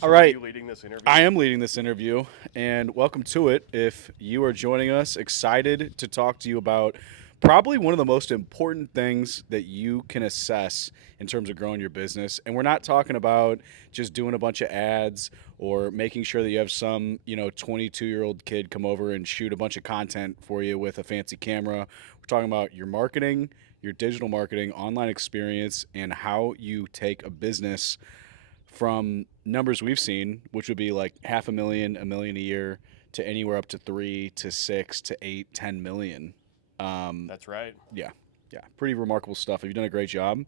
All So are right. you leading this interview? I am leading this interview, and welcome to it. If you are joining us, excited to talk to you about probably one of the most important things that you can assess in terms of growing your business. And we're not talking about just doing a bunch of ads or making sure that you have some, 22-year-old kid come over and shoot a bunch of content for you with a fancy camera. We're talking about your marketing, your digital marketing, online experience, and how you take a business from numbers we've seen, which would be like half a million a year, to anywhere up to 3 to 6 to 8, 10 million. Um, That's right. yeah, yeah, pretty remarkable stuff. You've done a great job,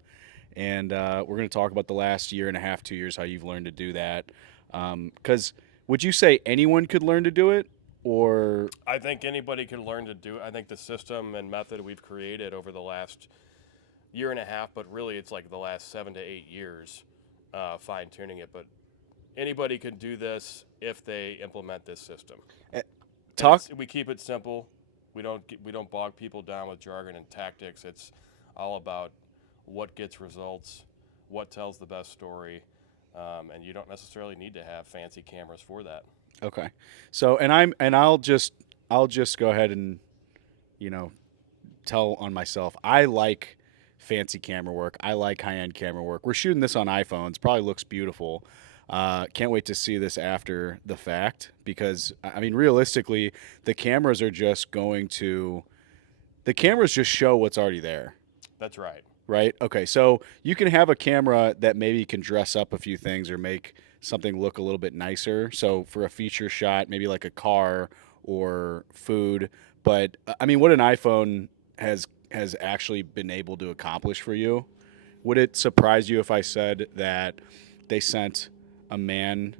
and we're going to talk about the last year and a half, 2 years, how you've learned to do that. Because would you say anyone could learn to do it, or I think anybody can learn to do it. I think the system and method we've created over the last year and a half, but really it's like the last 7 to 8 years, fine tuning it. But anybody can do this if they implement this system. eh, And talk? we keep it simple. We don't bog people down with jargon and tactics. It's all about what gets results, what tells the best story, and you don't necessarily need to have fancy cameras for that. Okay, so I'll just go ahead and you know tell on myself. I like fancy camera work. I like high end camera work. We're shooting this on iPhones. Probably looks beautiful. Can't wait to see this after the fact because I mean, realistically, the cameras are just going to the cameras just show what's already there, That's right. right? Okay, so you can have a camera that maybe can dress up a few things or make something look a little bit nicer. So for a feature shot, maybe like a car or food. But I mean, what an iPhone has actually been able to accomplish for you. Would it surprise you if I said that they sent a man,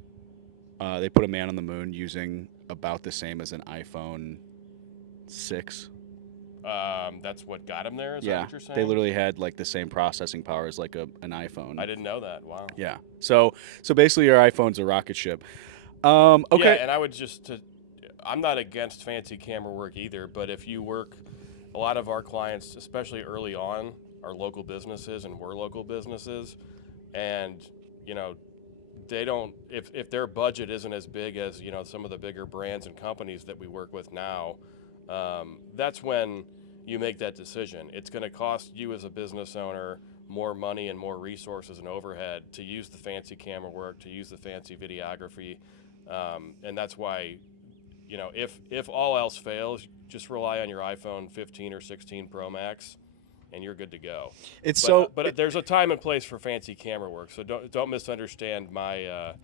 they put a man on the moon using about the same as an iPhone 6? That's what got him there. Is that Yeah, what you're they saying? literally had like the same processing power as like an I iPhone. didn't know that. Wow. Yeah. So basically, your iPhone's a rocket ship. Yeah, Okay. and I would I'm not against fancy camera work either, but if you work, a lot of our clients, especially early on, are local businesses and we're local businesses, and you know they don't if their budget isn't as big as some of the bigger brands and companies that we work with now, that's when you make that decision. It's going to cost you as a business owner more money and more resources and overhead to use the fancy camera work, to use the fancy videography, and that's why if all else fails, just rely on your iPhone 15 or 16 Pro Max and you're good to go. It's But so. there's a time and place for fancy camera work, so don't misunderstand my.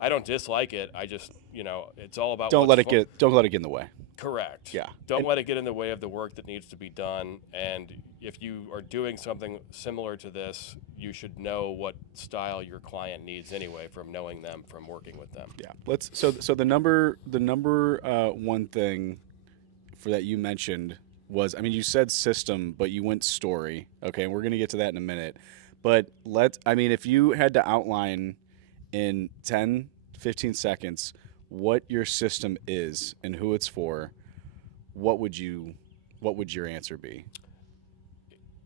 I don't dislike it. I just it's all about Don't what's let it get. Don't let it get in the way. correct. Yeah. Don't let it get in the way of the work that needs to be done. And if you are doing something similar to this, you should know what style your client needs anyway from knowing them, from working with them. Yeah. Let's. So the number one thing for that you mentioned was, I mean, you said system, but you went story. Okay, and we're gonna get to that in a minute. But I mean, if you had to outline in 10, 15 seconds what your system is and who it's for, what would you what would your answer be?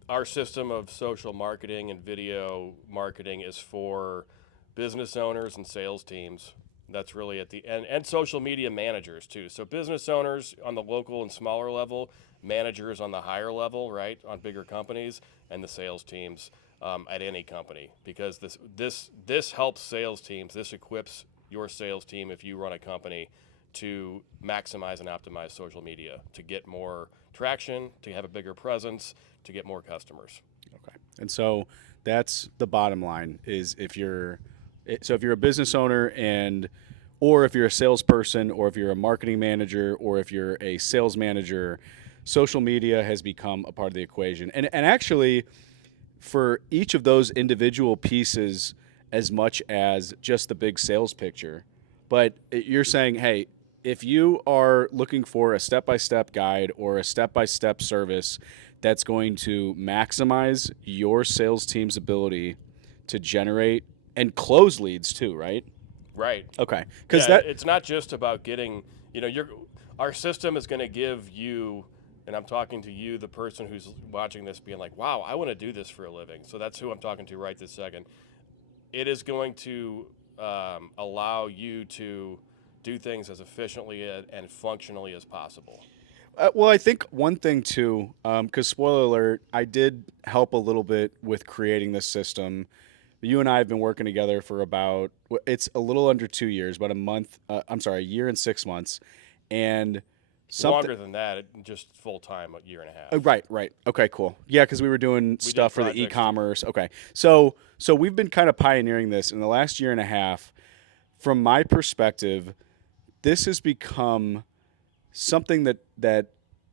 Our system of social marketing and video marketing is for business owners and sales teams. That's really at the end, and social media managers too. So business owners on the local and smaller level, managers on the higher level, right, on bigger companies, and the sales teams at any company. Because this helps sales teams. This equips your sales team if you run a company to maximize and optimize social media to get more traction, to have a bigger presence, to get more customers. Okay. And so that's the bottom line is if you're a business owner and or if you're a salesperson or if you're a marketing manager or if you're a sales manager, social media has become a part of the equation. And actually for each of those individual pieces as much as just the big sales picture. But you're saying, hey, if you are looking for a step by step guide or a step by step service that's going to maximize your sales team's ability to generate and close leads too, right? Right. Okay. Because Yeah, that, it's not just about getting, our system is going to give you, and I'm talking to you, the person who's watching this, being like, wow, I want to do this for a living. So that's who I'm talking to right this second. It is going to allow you to do things as efficiently and functionally as possible. Well, I think one thing too, because spoiler alert, I did help a little bit with creating this system. You and I have been working together for it's a little under 2 years, about a month. I'm sorry, a year and 6 months, and something. Longer than that, just full time, a year and a half. Right, right. Okay, cool. Yeah, because we were doing We did stuff for the projects. e-commerce. Okay, so we've been kind of pioneering this in the last year and a half. From my perspective, this has become something that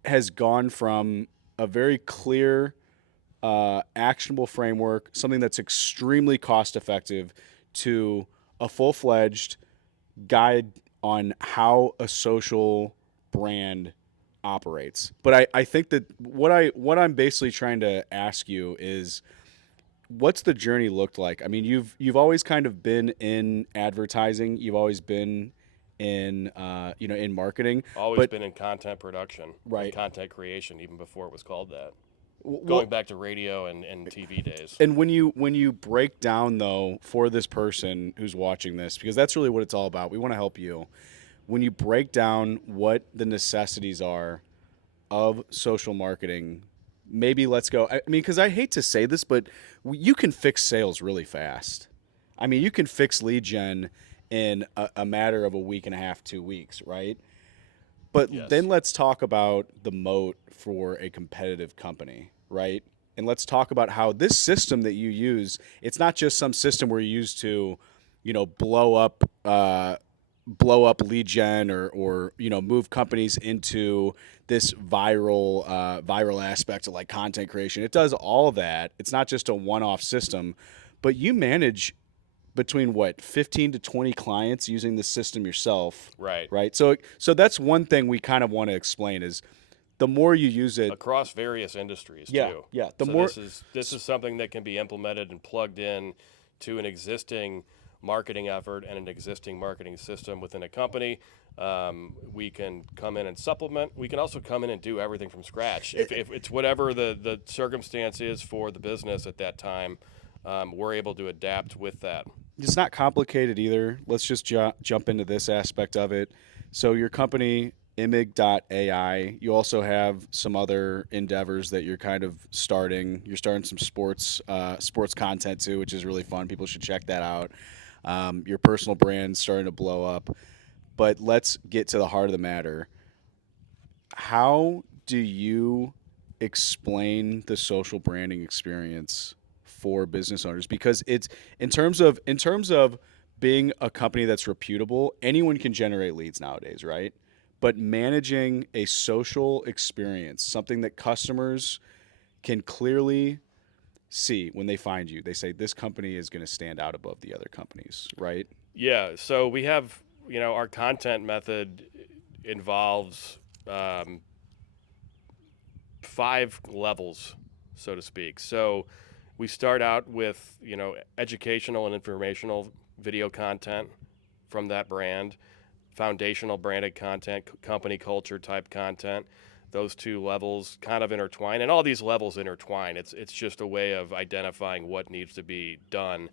has gone from a very clear, actionable framework, something that's extremely cost effective, to a full fledged guide on how a social brand operates. But I think that what I'm basically trying to ask you is, what's the journey looked like? I mean, you've always kind of been in advertising. You've always been in in marketing, Always but been in content production and right. content creation, even before it was called that. Well, Going back to radio and TV days. and when you break down though for this person who's watching this, because that's really what it's all about. We want to help you. When you break down what the necessities are of social marketing, maybe let's go. I mean, because I hate to say this, but you can fix sales really fast. I mean, you can fix lead gen in a matter of a week and a half, 2 weeks, right? But then Yes. let's talk about the moat for a competitive company, right? And let's talk about how this system that you use, it's not just some system we're used to, blow up lead gen, or move companies into this viral aspect of like content creation. It does all that. It's not just a one-off system, but you manage between what, 15 to 20 clients using the system yourself, Right. right? So that's one thing we kind of want to explain is, the more you use it. Across various industries Yeah, too. yeah, the So more. this is something that can be implemented and plugged in to an existing marketing effort and an existing marketing system within a company. We can come in and supplement. We can also come in and do everything from scratch. If it's whatever the circumstance is for the business at that time, we're able to adapt with that. It's not complicated either. Let's just jump into this aspect of it. So your company, Imig.ai, you also have some other endeavors that you're kind of starting. You're starting some sports content too, which is really fun. People should check that out. Your personal brand's starting to blow up. But let's get to the heart of the matter. How do you explain the social branding experience for business owners? Because it's, in terms of being a company that's reputable, anyone can generate leads nowadays, right? But managing a social experience, something that customers can clearly see when they find you, they say this company is going to stand out above the other companies, right? Yeah. So we have, our content method involves um, 5 levels, so to speak. So we start out with, educational and informational video content from that brand, foundational branded content, company culture type content. Those 2 levels kind of intertwine, and all these levels intertwine. It's just a way of identifying what needs to be done.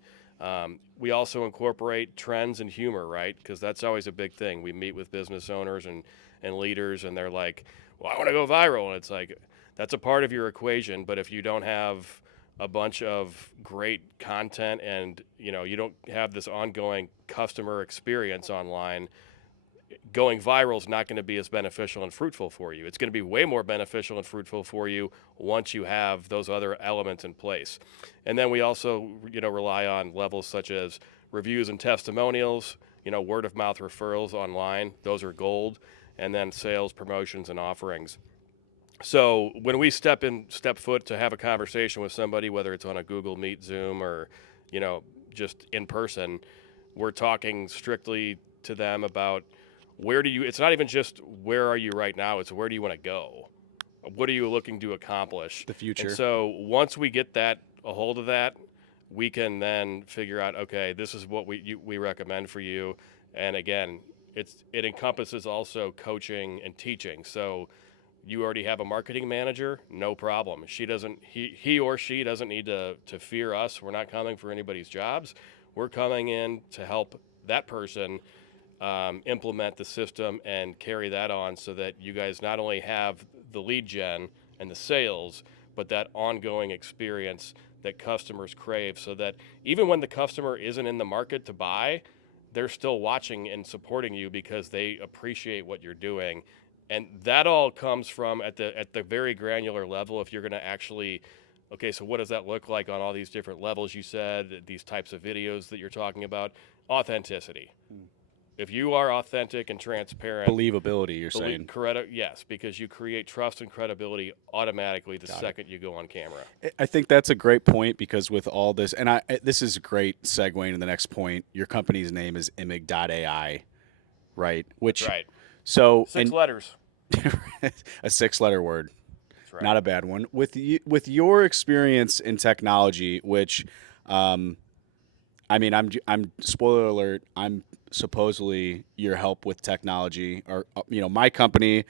We also incorporate trends and humor, right? Because that's always a big thing. We meet with business owners and leaders, and they're like, "Well, I want to go viral," and it's like, that's a part of your equation. But if you don't have a bunch of great content and you don't have this ongoing customer experience online, going viral is not going to be as beneficial and fruitful for you. It's going to be way more beneficial and fruitful for you once you have those other elements in place. And then we also, rely on levels such as reviews and testimonials, word of mouth referrals online. Those are gold. And then sales, promotions, and offerings. So when we step foot to have a conversation with somebody, whether it's on a Google Meet, Zoom, or just in person, we're talking strictly to them about where do you. It's not even just where are you right now. It's where do you want to go. What are you looking to accomplish? The And future. so once we get a hold of that, we can then figure out, okay, this is what we recommend for you. And again, it encompasses also coaching and teaching. So you already have a marketing manager, no problem. He or she doesn't need to fear us. We're not coming for anybody's jobs. We're coming in to help that person implement the system and carry that on so that you guys not only have the lead gen and the sales, but that ongoing experience that customers crave so that even when the customer isn't in the market to buy, they're still watching and supporting you because they appreciate what you're doing. And that all comes from at the very granular level. If you're going to actually, okay, so what does that look like on all these different levels? You said these types of videos that you're talking about, authenticity. If you are authentic and transparent, Believability, you're saying. yes, because you create trust and credibility automatically the Got it. second you go on camera. I think that's a great point because with all this, and this is a great segue into the next point. Your company's name is Imig.ai, right? That's Which, right. so, 6 letters. a 6-letter word, That's right. not a bad one. With your experience in technology, which, I mean, I'm spoiler alert. I'm supposedly your help with technology, or my company,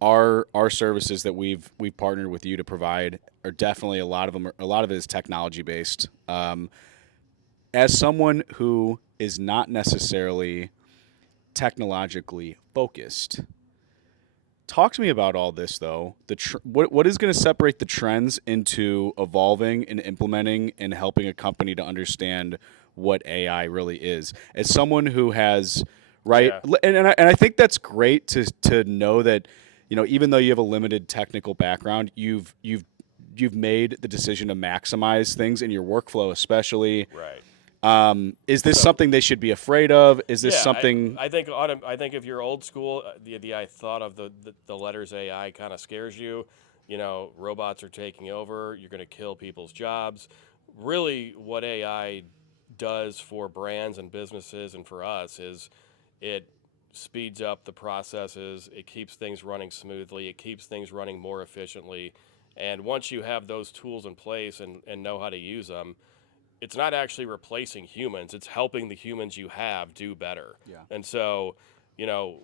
our services that we've partnered with you to provide are definitely a lot of it is technology based. As someone who is not necessarily technologically focused, talk to me about all this though. What is going to separate the trends into evolving and implementing and helping a company to understand what AI really is? As someone who has right, Yeah. and I think that's great to know that even though you have a limited technical background, you've made the decision to maximize things in your workflow, especially. Right. Is this So something they should be afraid of? Is this yeah, something? I think if you're old school, the I thought of the letters AI kind of scares you. You know, robots are taking over. You're going to kill people's jobs. Really, what AI does for brands and businesses and for us is it speeds up the processes. It keeps things running smoothly. It keeps things running more efficiently. And once you have those tools in place and know how to use them, it's not actually replacing humans. It's helping the humans you have do better. Yeah. And so, you know,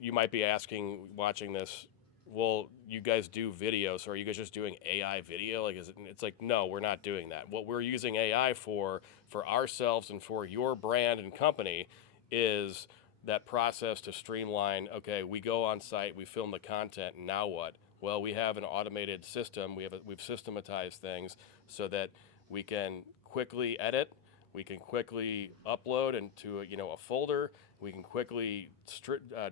you might be asking, watching this, well, you guys do video, so are you guys just doing AI video? Like, it's like, no, we're not doing that. What we're using AI for ourselves and for your brand and company, is that process to streamline. Okay, we go on site, we film the content, and now what? Well, we have an automated system. We've systematized things so that we can quickly edit, we can quickly upload into a folder, we can quickly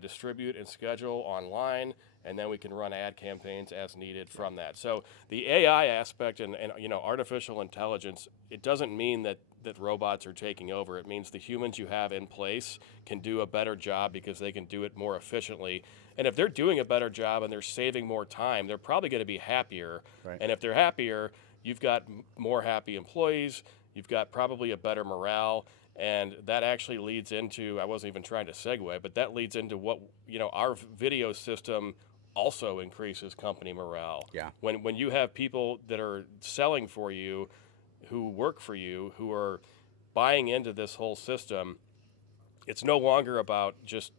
distribute and schedule online, and then we can run ad campaigns as needed from that. So the AI aspect and artificial intelligence, it doesn't mean that robots are taking over. It means the humans you have in place can do a better job because they can do it more efficiently. And if they're doing a better job and they're saving more time, they're probably going to be happier. Right. And if they're happier, you've got more happy employees, you've got probably a better morale, and that actually leads into, I wasn't even trying to segue, but that leads into what, our video system also increases company morale. Yeah. When you have people that are selling for you, who work for you, who are buying into this whole system, it's no longer about just,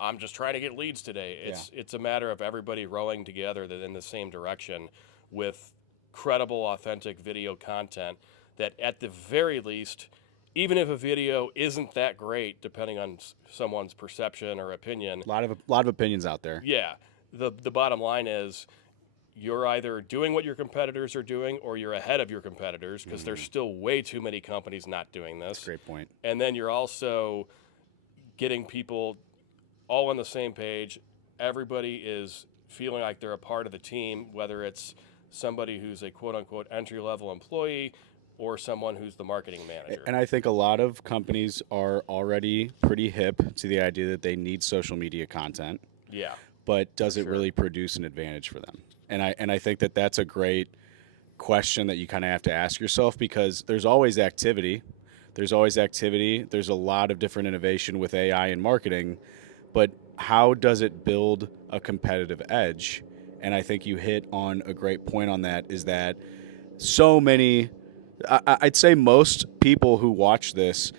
I'm just trying to get leads today. It's a matter of everybody rowing together in the same direction with credible, authentic video content that at the very least, even if a video isn't that great, depending on someone's perception or opinion, A lot of opinions out there. yeah, the bottom line is you're either doing what your competitors are doing or you're ahead of your competitors because there's still way too many companies not doing this. Great point. And then you're also getting people all on the same page. Everybody is feeling like they're a part of the team, whether it's somebody who's a quote unquote entry level employee or someone who's the marketing manager. And I think a lot of companies are already pretty hip to the idea that they need social media content, Yeah, but does for it sure. really produce an advantage for them? And I think that that's a great question that you kind of have to ask yourself because there's always activity. There's always activity. There's a lot of different innovation with AI and marketing, but how does it build a competitive edge? And I think you hit on a great point on that is that so many, I'd say most people who watch this,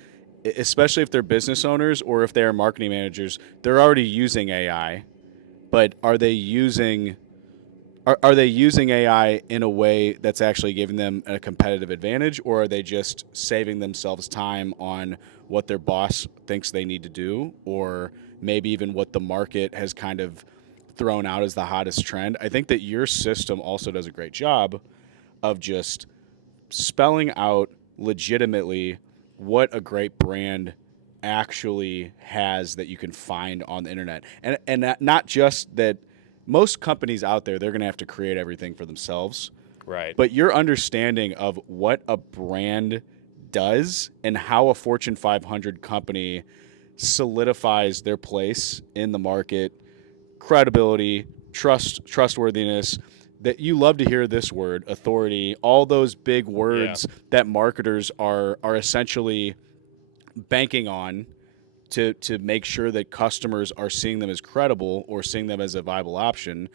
especially if they're business owners or if they're marketing managers, they're already using AI, but are they using Are they using AI in a way that's actually giving them a competitive advantage, or are they just saving themselves time on what their boss thinks they need to do, or maybe even what the market has kind of thrown out as the hottest trend? I think that your system also does a great job of just spelling out legitimately what a great brand actually has that you can find on the internet. And not just that. Most companies out there, they're going to have to create everything for themselves, Right. but your understanding of what a brand does and how a Fortune 500 company solidifies their place in the market, credibility, trustworthiness, that you love to hear this word, authority, all those big Yeah. words that marketers are essentially banking on to make sure that customers are seeing them as credible or seeing them as a viable option.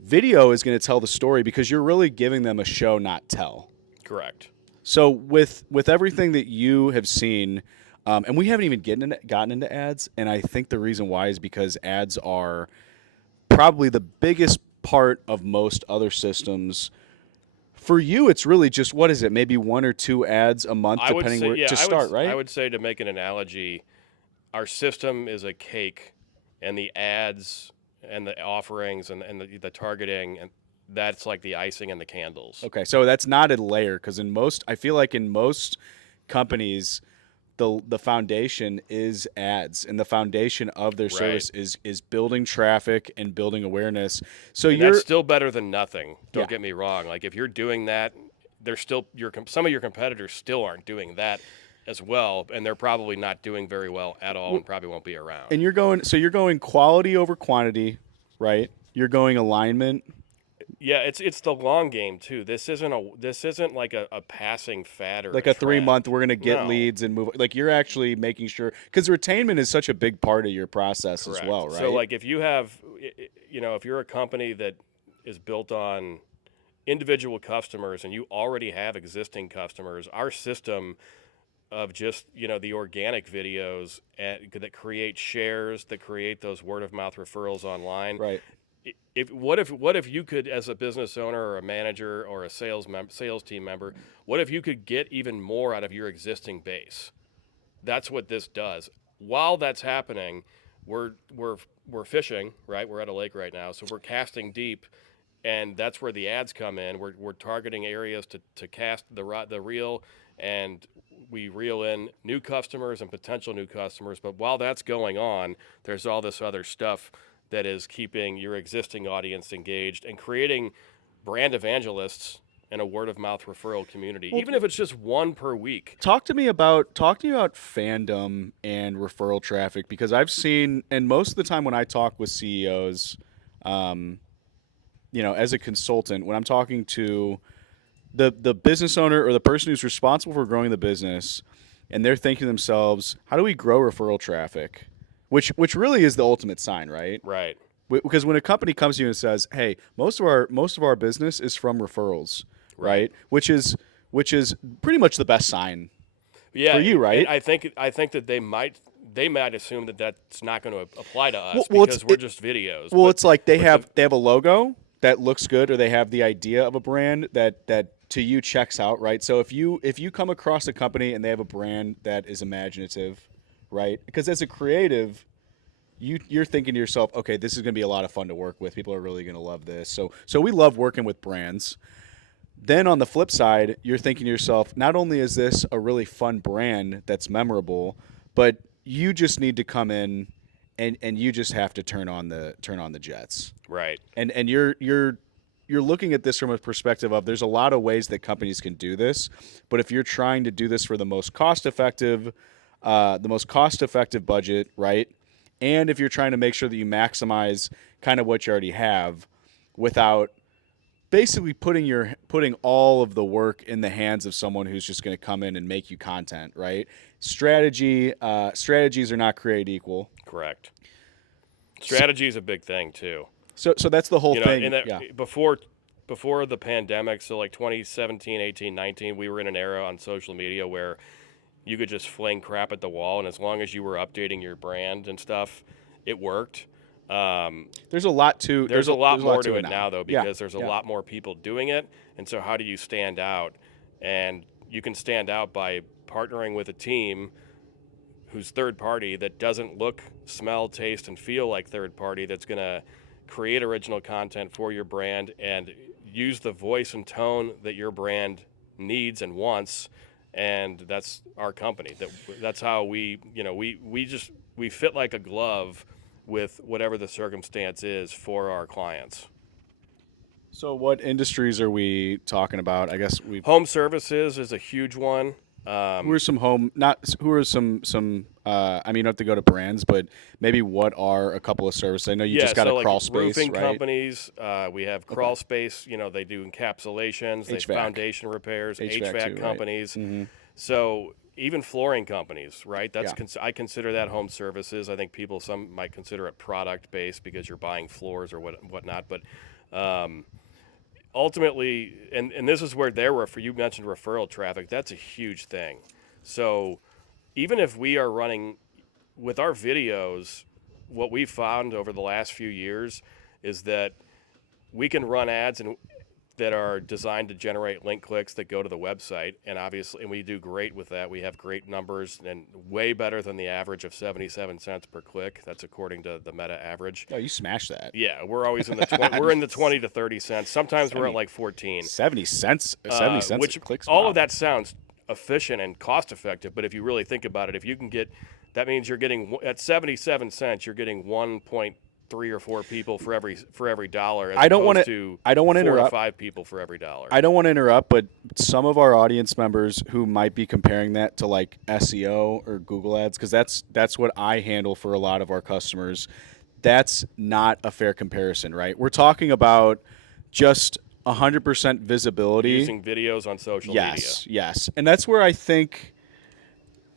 Video is going to tell the story because you're really giving them a show, not tell. Correct. So with everything that you have seen, and we haven't even gotten into ads, and I think the reason why is because ads are probably the biggest part of most other systems. For you, it's really just what is it? Maybe one or two ads a month, I would depending say, where yeah, to start, I right? would say, to make an analogy, our system is a cake, and the ads and the offerings and the targeting, and that's like the icing and the candles. Okay, so that's not a layer because in most, I feel like in most companies, the foundation is ads, and the foundation of their Right. service is building traffic and building awareness. So And that's you're still better than nothing. yeah. Don't get me wrong. Like, if you're doing that, there's still some of your competitors still aren't doing that as well, and they're probably not doing very well at all, and probably won't be around. And you're going quality over quantity, right? You're going alignment, Yeah, it's the long game too. This isn't like a passing fad or a like a 3 month trend. we're gonna get No. leads and move. Like you're actually making sure because retainment is such a big part of your process as Correct. well, So, right? like, if you have, if you're a company that is built on individual customers and you already have existing customers, our system of just, the organic videos that create shares, that create those word of mouth referrals online. Right. If what if you could, as a business owner or a manager or a sales team member, what if you could get even more out of your existing base? That's what this does. While that's happening, we're fishing, right? We're at a lake right now, so we're casting deep, and that's where the ads come in. We're targeting areas to cast the reel, and we reel in new customers and potential new customers. But while that's going on, there's all this other stuff that is keeping your existing audience engaged and creating brand evangelists and a word of mouth referral community, Well, even if it's just one per week. talk to me about fandom and referral traffic because I've seen, and most of the time when I talk with CEOs, um, as a consultant, when I'm talking to the business owner or the person who's responsible for growing the business, and they're thinking to themselves, how do we grow referral traffic? Which really is the ultimate sign, right? Right. Because when a company comes to you and says, "Hey, most of our business is from referrals," Right. right? Which is pretty much the best sign for Yeah, you, and right? I think that they might assume that that's not going to apply to Well, us well, it's because we're just videos. well, But it's like they but the have they have a logo that looks good, or they have the idea of a brand that to you checks out, right? So if you come across a company and they have a brand that is imaginative, right? Because as a creative, you're thinking to yourself, okay, this is going to be a lot of fun to work with. People are really going to love this. So we love working with brands. Then on the flip side, you're thinking to yourself, not only is this a really fun brand that's memorable, but you just need to come in and you just have to turn on the jets. right, And you're looking at this from a perspective of there's a lot of ways that companies can do this, but if you're trying to do this for the most cost effective budget, right? And if you're trying to make sure that you maximize kind of what you already have without basically putting all of the work in the hands of someone who's just going to come in and make you content, right? Strategies are not created equal. correct. So, Strategy is a big thing too. so that's the whole In thing. Yeah. that before the pandemic, so like 2017, 18, 19, we were in an era on social media where you could just fling crap at the wall, and as long as you were updating your brand and stuff, it worked. There's a lot to There's a lot there's a lot more to to it it now. now, though, Yeah, because there's a yeah. lot more people doing it. And so, how do you stand out? And you can stand out by partnering with a team who's third party that doesn't look, smell, taste, and feel like third party, that's going to create original content for your brand and use the voice and tone that your brand needs and wants. And that's our company. That's how we fit like a glove with whatever the circumstance is for our clients. So what industries are we talking about? I guess we Home services is a huge one. who are some home not who are some I mean you don't have to go to brands, but maybe what are a couple of services? I know you Yeah, just got a so like crawl space, roofing right? companies, we have Okay. crawl space. They do encapsulations, they HVAC. foundation repairs, HVAC HVAC too, right? companies. Mm-hmm. So even flooring companies, right? Yeah. I consider that home services. I think some might consider it product based because you're buying floors or whatnot. But um, ultimately, and this is where you mentioned referral traffic. That's a huge thing. So even if we are running with our videos, what we've found over the last few years is that we can run ads that are designed to generate link clicks that go to the website, and we do great with that. We have great numbers and way better than the average of 77 cents per click. That's according to the Meta average. Oh, you smashed that. Yeah, we're always in the 20, we're in the 20 to 30 cents. Sometimes we're at 70, like 14. 70 cents. 70 cents Which a clicks. all of Wow. that sounds efficient and cost effective, but if you really think about it, if you can get that means you're getting at 77 cents, you're getting 1.3 or 4 people for every dollar, as I don't want opposed to. to I don't want to 4 to interrupt. 5 people for every dollar. I don't want to interrupt, but some of our audience members who might be comparing that to like SEO or Google Ads, because that's what I handle for a lot of our customers. That's not a fair comparison, right? We're talking about just 100% visibility. Using videos on social media. Yes, yes, and that's where I think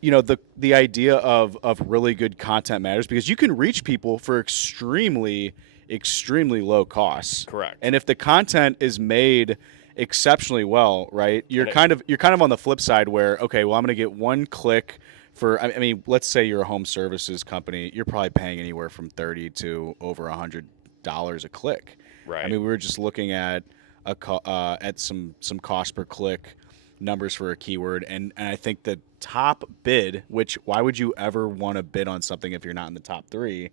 the idea of really good content matters, because you can reach people for extremely low costs. Correct. And if the content is made exceptionally well, right, And it, you're kind of on the flip side where, okay, well, I'm going to get one click for, I mean, let's say you're a home services company, you're probably paying anywhere from 30 to over $100 a click. I right. mean, we were just looking at at some cost per click numbers for a keyword, and I think the top bid, which why would you ever want to bid on something if you're not in the top three,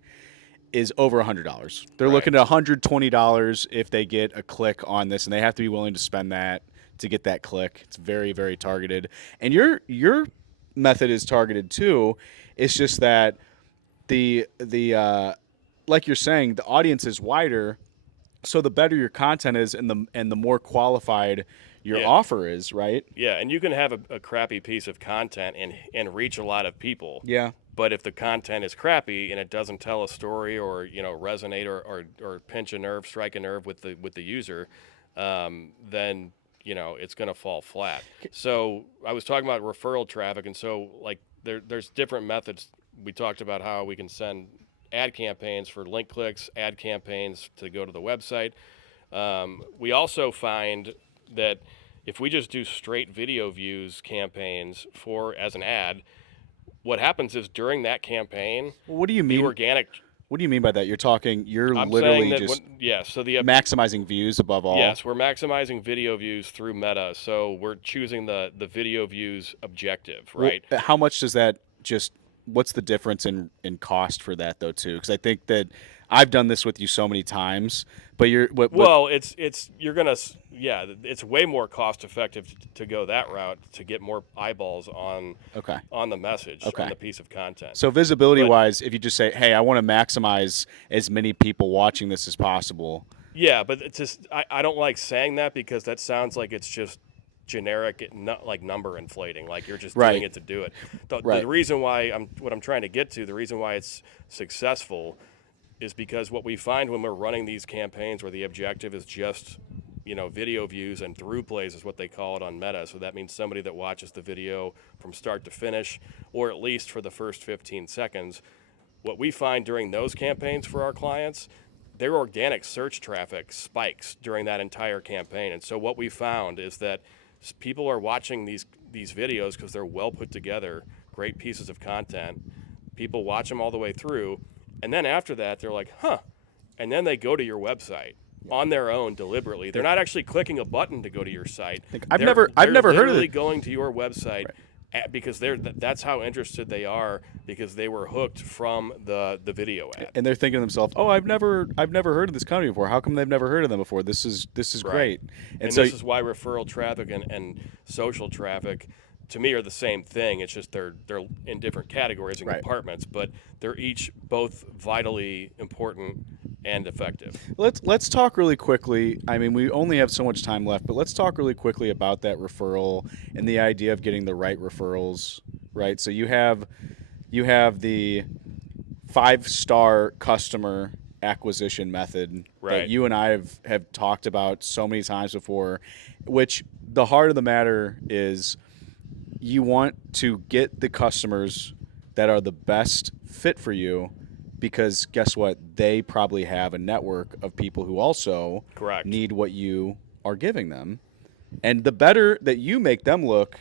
is over $100. They're Right. looking at $120 if they get a click on this, and they have to be willing to spend that to get that click. It's very, very targeted, and your method is targeted too. It's just that the like you're saying, the audience is wider, so the better your content is, and the more qualified your Yeah. offer is, right? Yeah, and you can have a crappy piece of content and reach a lot of people. Yeah. But if the content is crappy and it doesn't tell a story, or resonate, or pinch a nerve, strike a nerve with the user, then it's going to fall flat. So I was talking about referral traffic, and so like there's different methods. We talked about how we can send ad campaigns for link clicks, ad campaigns to go to the website. We also find that if we just do straight video views campaigns as an ad, what happens is during that campaign, Well, what do you the mean? organic. What do you mean by that? You're I'm saying literally that just so the maximizing views above all. yes, we're maximizing video views through Meta, so we're choosing the video views objective, Well, right? how much does that just? What's the difference in cost for that though too? Because I think that I've done this with you so many times, but but Well, it's way more cost effective to go that route to get more eyeballs okay, on the message, on okay. the piece of content. So visibility But wise, if you just say, "Hey, I want to maximize as many people watching this as possible," yeah, but it's just I don't like saying that because that sounds like it's just generic, not like number inflating, like you're just doing right, it to do it. The right. reason why I'm trying to get to, the reason why it's successful is because what we find when we're running these campaigns where the objective is just video views and through plays is what they call it on Meta. So that means somebody that watches the video from start to finish, or at least for the first 15 seconds. What we find during those campaigns for our clients, their organic search traffic spikes during that entire campaign. And so what we found is that people are watching these videos because they're well put together, great pieces of content. People watch them all the way through, And then after that, they're like, huh. And then they go to your website on their own deliberately. They're not actually clicking a button to go to your site. Like I've They're never heard of literally it. going to your website Right. because that's how interested they are because they were hooked from the video ad. And they're thinking to themselves, "Oh, I've never heard of this company before. How come they've never heard of them before? This is Right. great." And And so this is why referral traffic and social traffic to me are the same thing. It's just they're in different categories and right. compartments, but they're each both vitally important and effective. Let's talk really quickly. I mean, we only have so much time left, but let's talk really quickly about that referral and the idea of getting the right referrals, right? So you have the 5-star customer acquisition method that Right. you and I have talked about so many times before, which the heart of the matter is you want to get the customers that are the best fit for you because guess what? They probably have a network of people who also Correct. need what you are giving them. And the better that you make them look,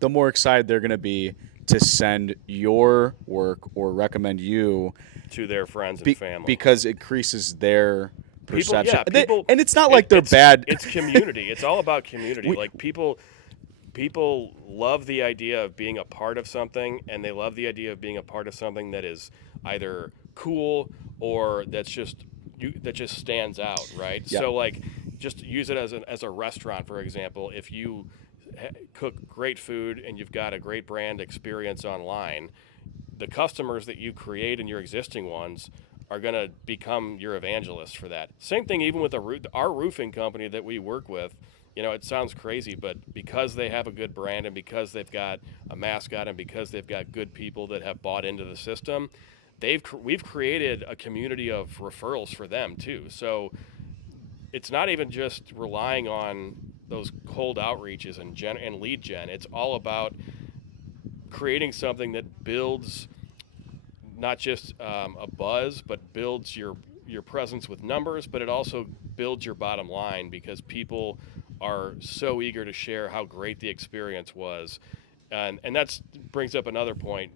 the more excited they're going to be to send your work or recommend you To their friends and family. because it increases their People, perception. yeah, people. And it's not like they're bad. It's community. It's all about community. we, Like people love the idea of being a part of something, and they love the idea of being a part of something that is either cool or that just stands out, right? yeah, So like, just use it as a restaurant, for example. If you cook great food and you've got a great brand experience online, the customers that you create and your existing ones are going to become your evangelists for that. Same thing even with our roofing company that we work with. You know, it sounds crazy, but because they have a good brand and because they've got a mascot and because they've got good people that have bought into the system, we've created a community of referrals for them too. So it's not even just relying on those cold outreaches and lead gen. It's all about creating something that builds not just a buzz, but builds your presence with numbers, but it also builds your bottom line because people are so eager to share how great the experience was, and that brings up another point.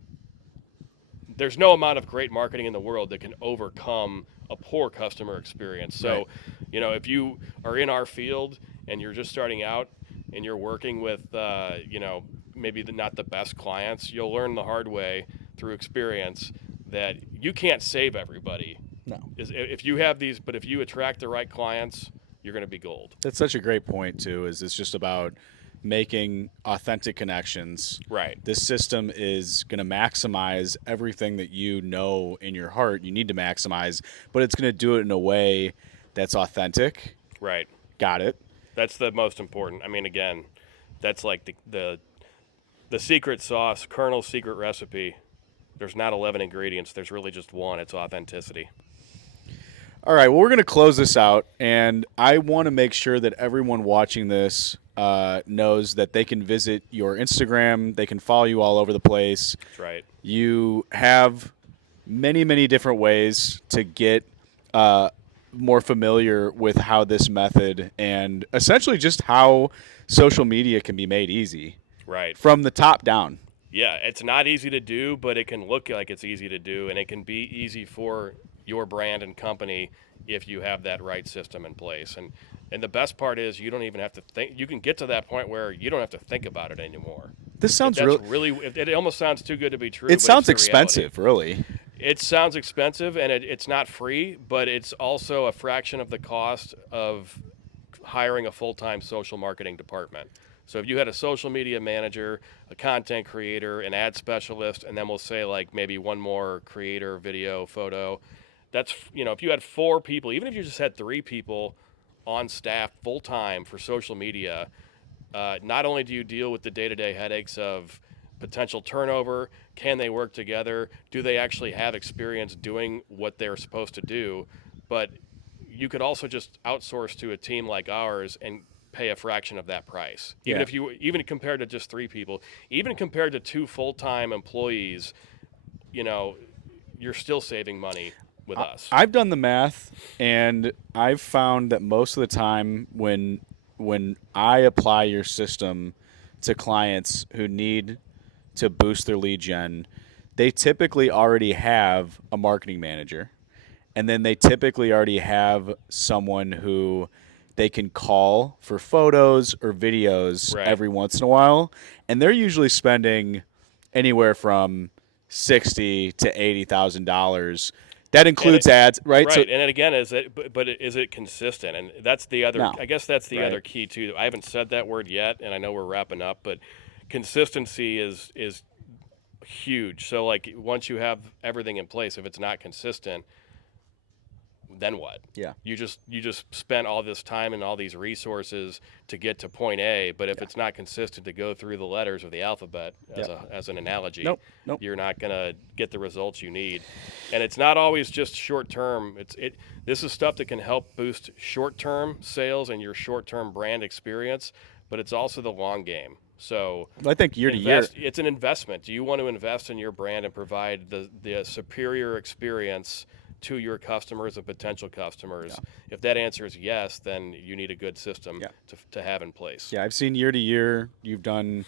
There's no amount of great marketing in the world that can overcome a poor customer experience. right. So, you know, if you are in our field and you're just starting out and you're working with, maybe not the best clients, you'll learn the hard way through experience that you can't save everybody. No. If you have these, but if you attract the right clients, you're going to be gold. That's such a great point too. Is it's just about making authentic connections. Right. This system is going to maximize everything that you know in your heart you need to maximize, but it's going to do it in a way that's authentic. Right. Got it. That's the most important. I mean, again, that's like the secret sauce, Colonel's secret recipe. There's not 11 ingredients. There's really just one. It's authenticity. All right. Well, we're going to close this out, and I want to make sure that everyone watching this knows that they can visit your Instagram. They can follow you all over the place. That's right. You have many, many different ways to get more familiar with how this method and essentially just how social media can be made easy Right. from the top down. Yeah, it's not easy to do, but it can look like it's easy to do, and it can be easy for your brand and company if you have that right system in place. And the best part is you don't even have to think. You can get to that point where you don't have to think about it anymore. This sounds That's really. really. It almost sounds too good to be true. It but sounds it's the reality. expensive, really. It sounds expensive, and it's not free, but it's also a fraction of the cost of hiring a full-time social marketing department. So if you had a social media manager, a content creator, an ad specialist, and then we'll say like maybe one more creator, video, photo, that's, if you had 4 people, even if you just had 3 people on staff full-time for social media, not only do you deal with the day-to-day headaches of potential turnover, can they work together, do they actually have experience doing what they're supposed to do, but you could also just outsource to a team like ours and pay a fraction of that price. Yeah. Even compared to just 3 people, even compared to 2 full-time employees, you're still saving money with us. I've done the math, and I've found that most of the time when I apply your system to clients who need to boost their lead gen, they typically already have a marketing manager, and then they typically already have someone who they can call for photos or videos Right. every once in a while, and they're usually spending anywhere from $60,000 to $80,000. That And includes it, ads, right? So right. And again, but is it consistent? And that's the other, no, I guess that's the right? other key too. I haven't said that word yet, and I know we're wrapping up, but consistency is huge. So like once you have everything in place, if it's not consistent, then what? Yeah, You just spent all this time and all these resources to get to point A, but if yeah, it's not consistent to go through the letters of the alphabet yeah. as an analogy, Nope, nope. you're not going to get the results you need. And it's not always just short term. This is stuff that can help boost short term sales and your short term brand experience, but it's also the long game. So I think year to year, it's an investment. Do you want to invest in your brand and provide the superior experience to your customers and potential yeah, customers? If that answer is yes, then you need a good system yeah, to have in place. yeah. I've seen year to year you've done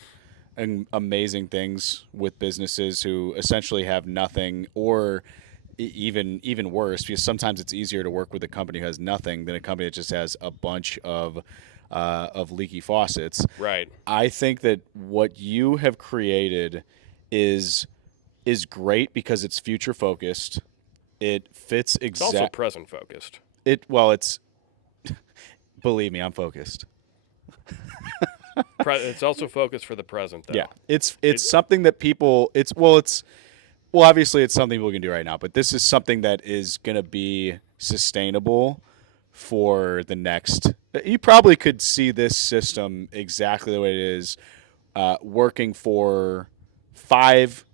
amazing things with businesses who essentially have nothing, or even worse, because sometimes it's easier to work with a company who has nothing than a company that just has a bunch of leaky faucets. Right. I think that what you have created is is great because it's future focused. It fits It's also exact present focused. it well it's believe me, I'm focused. It's also focused for the present, Yeah. though. It's It, something that people well obviously it's something people can do right now, but this is something that is going to be sustainable for the next. You probably could see this system exactly the way it is, working for 5,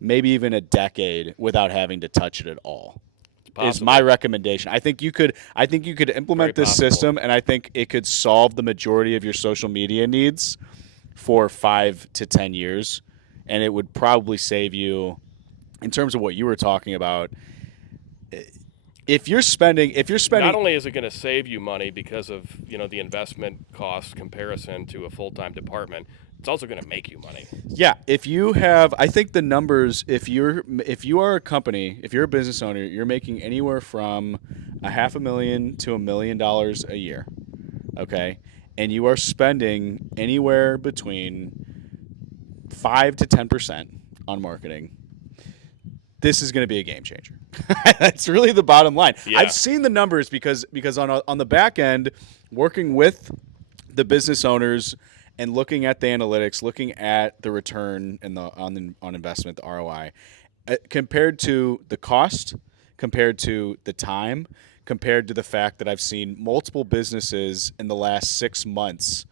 maybe even a decade without having to touch it at all. it's Is my possible. recommendation. I think you could Very implement this possible. system, and I think it could solve the majority of your social media needs for 5 to 10 years, and it would probably save you in terms of what you were talking about. If you're spending, Not only is it going to save you money because of the investment cost comparison to a full-time department, it's also going to make you money. yeah, if you have, I think the numbers, if you are a company, if you're a business owner, you're making anywhere from a half a million to $1 million a year, okay, and you are spending anywhere between 5 to 10% on marketing, this is going to be a game changer. That's really the bottom line. I've Yeah. seen the numbers because on the back end, working with the business owners and looking at the analytics, looking at the return and the on investment, the ROI, compared to the cost, compared to the time, compared to the fact that I've seen multiple businesses in the last 6 months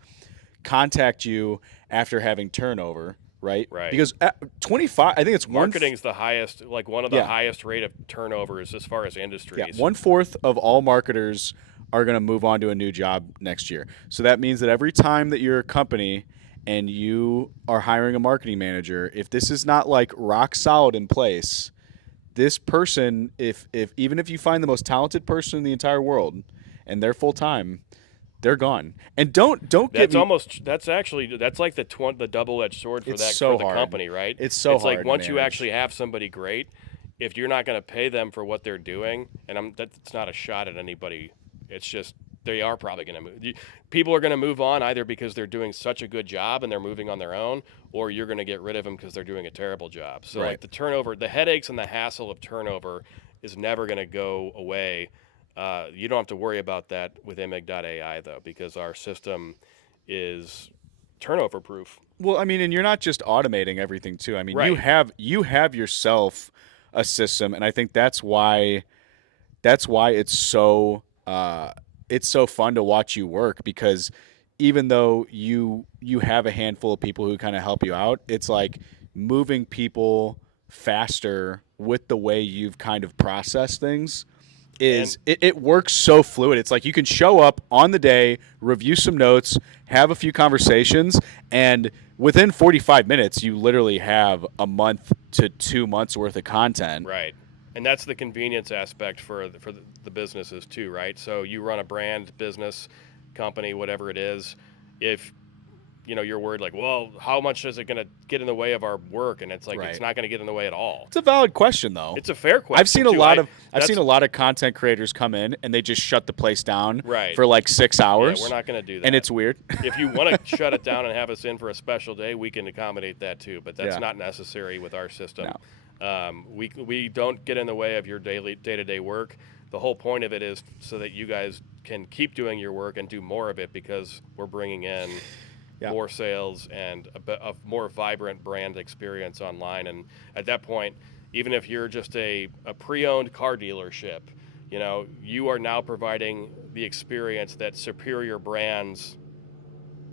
contact you after having turnover, right? Right. Because at 25, I think it's Marketing's the highest, like one of the yeah, highest rate of turnovers as far as yeah, industries. 1/4 of all marketers are going to move on to a new job next year. So that means that every time that you're a company and you are hiring a marketing manager, if this is not like rock solid in place, this person, if even if you find the most talented person in the entire world and they're full time, they're gone. And don't get me. That's like the double-edged sword for It's that for so the hard. company, right? It's so It's like hard to once you manage. actually have somebody great, if you're not going to pay them for what they're doing, and that's not a shot at anybody. It's just they are probably going to move. People are going to move on either because they're doing such a good job and they're moving on their own, or you're going to get rid of them because they're doing a terrible job. So Right. like the turnover, the headaches and the hassle of turnover is never going to go away. You don't have to worry about that with Imig.ai though, because our system is turnover proof. Well, I mean, and you're not just automating everything too. I mean, you Right. have you have yourself a system, and I think that's why it's so fun to watch you work, because even though you have a handful of people who kind of help you out, it's like moving people faster with the way you've kind of processed things And it works so fluid. It's like you can show up on the day, review some notes, have a few conversations, and within 45 minutes, you literally have a month to 2 months worth of content. right. And that's the convenience aspect for the businesses too, right? So you run a brand business company, whatever it is. If you're worried like, well, how much is it going to get in the way of our work? And it's like, it's Right. not going to get in the way at all. It's a valid question, though. It's a fair question. I've seen a too. lot of That's content creators come in and they just shut the place down right. for like 6 hours. Yeah, we're not going to do that. And it's weird. If you want to shut it down and have us in for a special day, we can accommodate that too. But that's Yeah. not necessary with our system. No. We don't get in the way of your day-to-day work. The whole point of it is so that you guys can keep doing your work and do more of it, because we're bringing in more sales and a more vibrant brand experience online. And at that point, even if you're just a pre-owned car dealership, you are now providing the experience that superior brands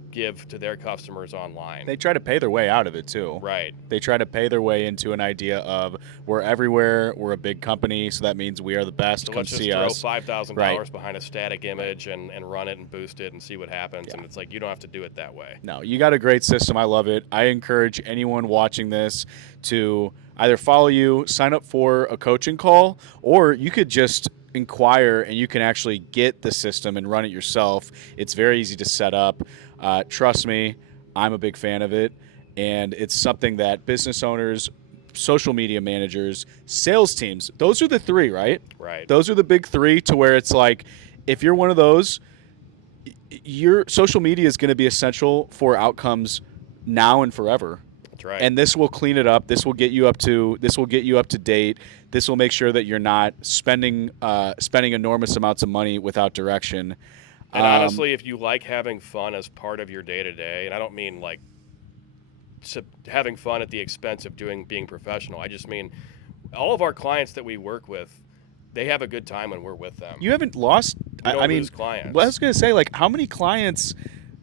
give to their customers online. They try to pay their way out of it too. Right. They try to pay their way into an idea of we're everywhere, we're a big company, so that means we are the best. So Come let's see just throw us. $5,000 behind a static image and run it and boost it and see what happens. And it's like, you don't have to do it that way. No, you got a great system. I love it. I encourage anyone watching this to either follow you, sign up for a coaching call, or you could just inquire and you can actually get the system and run it yourself. It's very easy to set up. Trust me, I'm a big fan of it, and it's something that business owners, social media managers, sales teams, those are the three, right? Right. Those are the big three, to where it's like, if you're one of those, your social media is going to be essential for outcomes now and forever. That's right. And this will clean it up. This will get you up to date. This will make sure that you're not spending enormous amounts of money without direction. And honestly, if you like having fun as part of your day-to-day, and I don't mean like having fun at the expense of being professional. I just mean all of our clients that we work with, they have a good time when we're with them. You haven't lost. We don't lose clients. Well, I was going to say, like, how many clients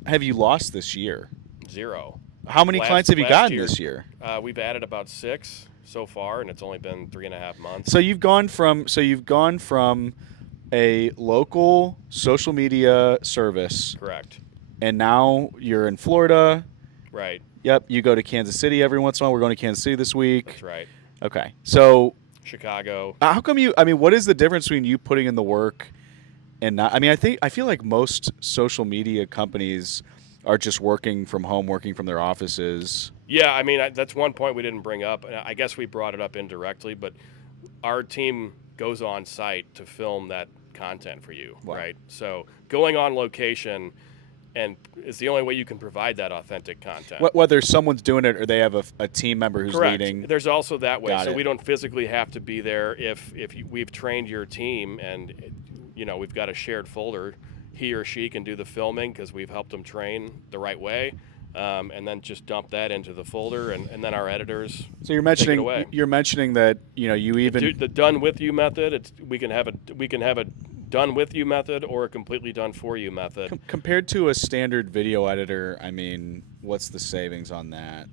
have you lost this year? 0. How many clients have you gotten this year? We've added about 6 so far, and it's only been 3.5 months. So you've gone from a local social media service. Correct. And now you're in Florida. Right. Yep. You go to Kansas City every once in a while. We're going to Kansas City this week. That's right. Okay. So Chicago. how come what is the difference between you putting in the work and not? I feel like most social media companies are just working from home, working from their offices. Yeah, that's one point we didn't bring up, and I guess we brought it up indirectly, but our team goes on site to film that content for you, right? So going on location and is the only way you can provide that authentic content. Whether someone's doing it or they have a team member who's Correct. leading. There's also that way. Got so it. we don't physically have to be there if we've trained your team and we've got a shared folder. He or she can do the filming because we've helped them train the right way. And then just dump that into the folder, and then our editors. So you're take it away. mentioning that you even the done with you method. We can have a done with you method or a completely done for you method. Compared to a standard video editor, what's the savings on that?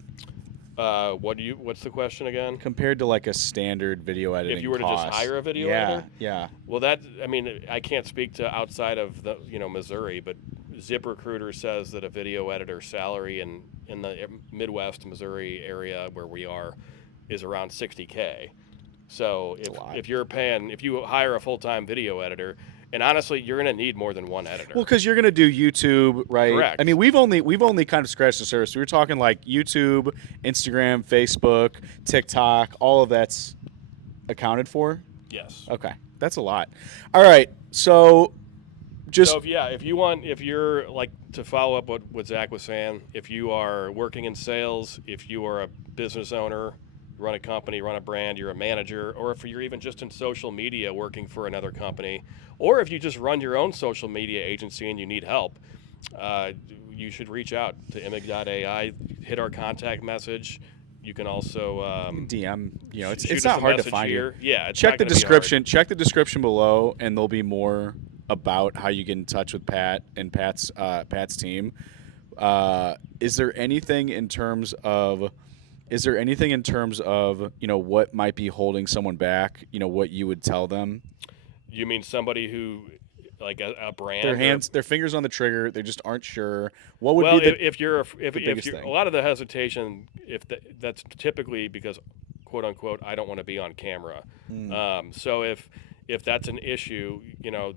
What's the question again? Compared to like a standard video editing if you were to cost. just hire a video editor? Yeah. Well, I can't speak to outside of the Missouri, but ZipRecruiter says that a video editor salary in the Midwest Missouri area where we are is around $60K. So if you hire a full-time video editor, and honestly, you're going to need more than one editor. Well, because you're going to do YouTube, right? Correct. We've only kind of scratched the surface. We were talking like YouTube, Instagram, Facebook, TikTok. All of that's accounted for. Yes. Okay, that's a lot. All right, so if you're like, to follow up what Zach was saying, if you are working in sales, if you are a business owner, run a company, run a brand, you're a manager, or if you're even just in social media working for another company, or if you just run your own social media agency and you need help, you should reach out to Imig.ai, hit our contact message. You can also DM. It's shoot not us a hard to message find here. you. Yeah, it's Check not the gonna be description. Check the description below, and there'll be more about how you get in touch with Pat and Pat's team. Is there anything in terms of what might be holding someone back? What you would tell them? You mean somebody who, like a brand? Their fingers on the trigger. They just aren't sure. What would be if you're biggest thing? a lot of the hesitation, that's typically because, quote unquote, I don't want to be on camera. So if if that's an issue,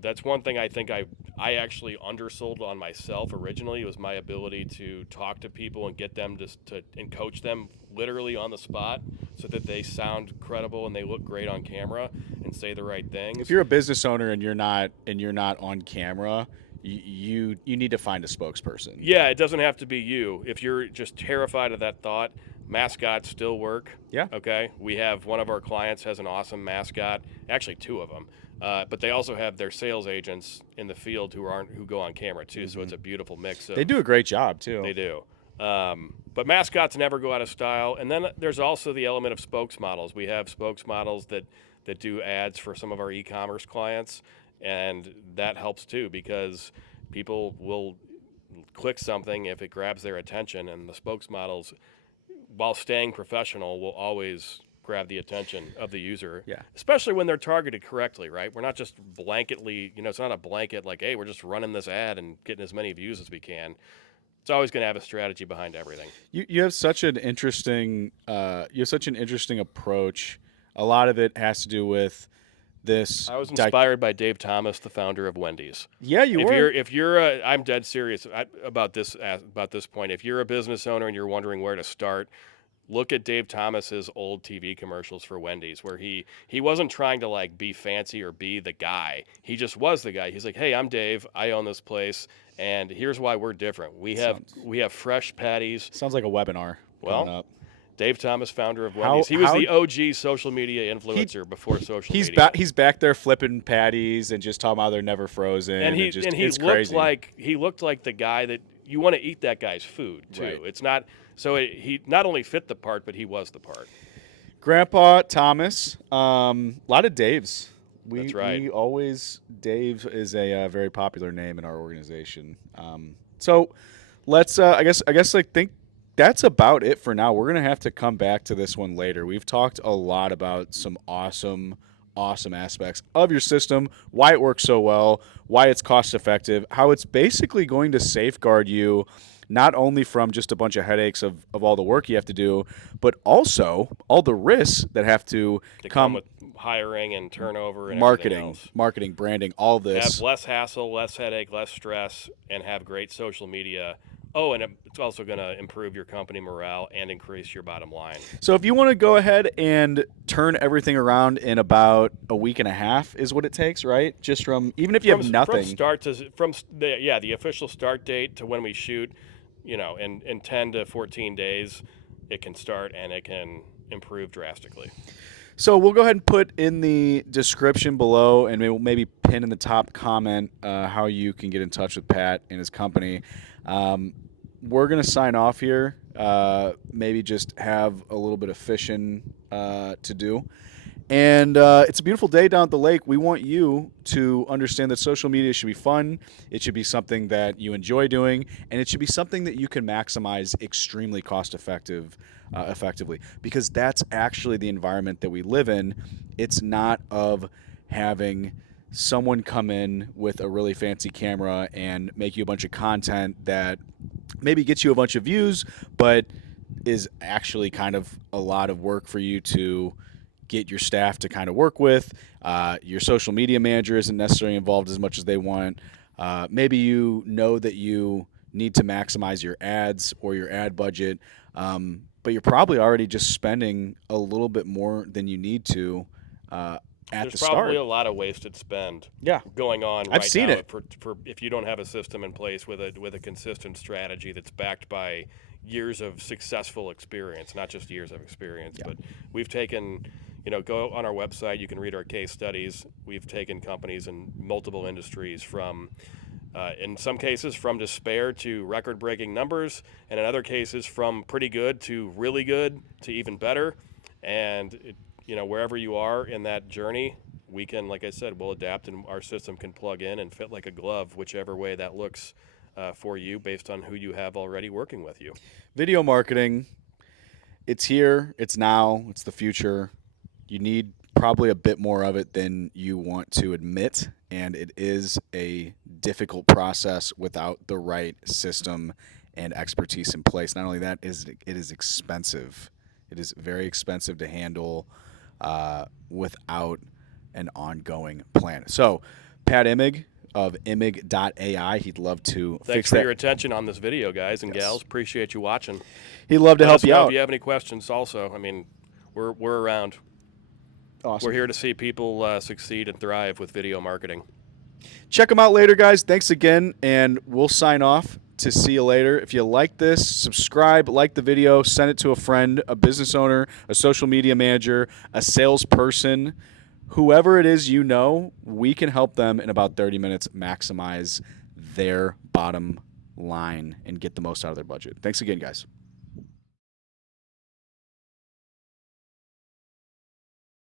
that's one thing I think I actually undersold on myself originally was my ability to talk to people and get them to and coach them literally on the spot so that they sound credible and they look great on camera and say the right If things. you're a business owner and you're not on camera, you need to find a spokesperson. Yeah, it doesn't have to be you. If you're just terrified of that thought, mascots still work. Yeah. Okay, we have one of our clients has an awesome mascot, actually two of them, but they also have their sales agents in the field who go on camera too. So it's a beautiful mix They of do a great job too. they do. But mascots never go out of style. And then there's also the element of spokesmodels. We have spokesmodels that do ads for some of our e-commerce clients, and that helps too because people will click something if it grabs their attention, and the spokesmodels, while staying professional, will always grab the attention of the user, Yeah. especially when they're targeted correctly, right? We're not just blanketly, it's not a blanket like, hey, we're just running this ad and getting as many views as we can. It's always going to have a strategy behind everything. You have such an interesting approach. A lot of it has to do with this. I was inspired by Dave Thomas, the founder of Wendy's. Yeah, you were. If you're I'm dead serious about this point. If you're a business owner and you're wondering where to start, look at Dave Thomas's old TV commercials for Wendy's, where he wasn't trying to like be fancy or be the guy. He just was the guy. He's like, hey, I'm Dave. I own this place, and here's why we're different. We have fresh patties. Sounds like a webinar coming Well, up. Dave Thomas, founder of Wendy's. He was the OG social media influencer before social media. He's back there flipping patties and just talking about they're never frozen. And he it's looked crazy. like the guy that you want to eat that guy's food too. Right. It's not so he not only fit the part, but he was the part. Grandpa Thomas. A lot of Daves. That's right. Dave is a very popular name in our organization. So let's I guess like think that's about it for now. We're gonna have to come back to this one later. We've talked a lot about some awesome aspects of your system, why it works so well, why it's cost effective, how it's basically going to safeguard you not only from just a bunch of headaches of all the work you have to do, but also all the risks that have to come with hiring and turnover and marketing, branding, all this. Have less hassle, less headache, less stress, and have great social media. Oh, and it's also going to improve your company morale and increase your bottom line. So if you want to go ahead and turn everything around in about a week and a half is what it takes, right? Just from even if you have nothing. The official start date to when we shoot, in 10 to 14 days, it can start and it can improve drastically. So we'll go ahead and put in the description below and maybe pin in the top comment how you can get in touch with Pat and his company. We're going to sign off here, maybe just have a little bit of fishing to do. And it's a beautiful day down at the lake. We want you to understand that social media should be fun. It should be something that you enjoy doing, and it should be something that you can maximize extremely effectively, because that's actually the environment that we live in. It's not of having someone come in with a really fancy camera and make you a bunch of content that maybe gets you a bunch of views, but is actually kind of a lot of work for you to get your staff to kind of work with. Your social media manager isn't necessarily involved as much as they want. Maybe you know that you need to maximize your ads or your ad budget, but you're probably already just spending a little bit more than you need to at the start. There's probably a lot of wasted spend going on I've seen now it. For if you don't have a system in place with a consistent strategy that's backed by years of successful experience, not just years of experience. But we've taken, go on our website, you can read our case studies. We've taken companies in multiple industries from, in some cases, from despair to record-breaking numbers, and in other cases, from pretty good to really good to even better. And wherever you are in that journey, we can, like I said, we'll adapt, and our system can plug in and fit like a glove, whichever way that looks for you based on who you have already working with you. Video marketing, it's here, it's now, it's the future. You need probably a bit more of it than you want to admit, and it is a difficult process without the right system and expertise in place. Not only that, it is expensive. It is very expensive to handle without an ongoing plan. So, Pat Imig of Imig.ai, he'd love to Thanks fix for that. your attention on this video, guys and Yes. gals. Appreciate you watching. He'd love to Let help us you know out. if you have any questions. Also, I mean, we're around. Awesome. We're here to see people succeed and thrive with video marketing. Check them out later, guys. Thanks again, and we'll sign off to see you later. If you like this, subscribe, like the video, send it to a friend, a business owner, a social media manager, a salesperson, whoever it is you know. We can help them in about 30 minutes maximize their bottom line and get the most out of their budget. Thanks again, guys.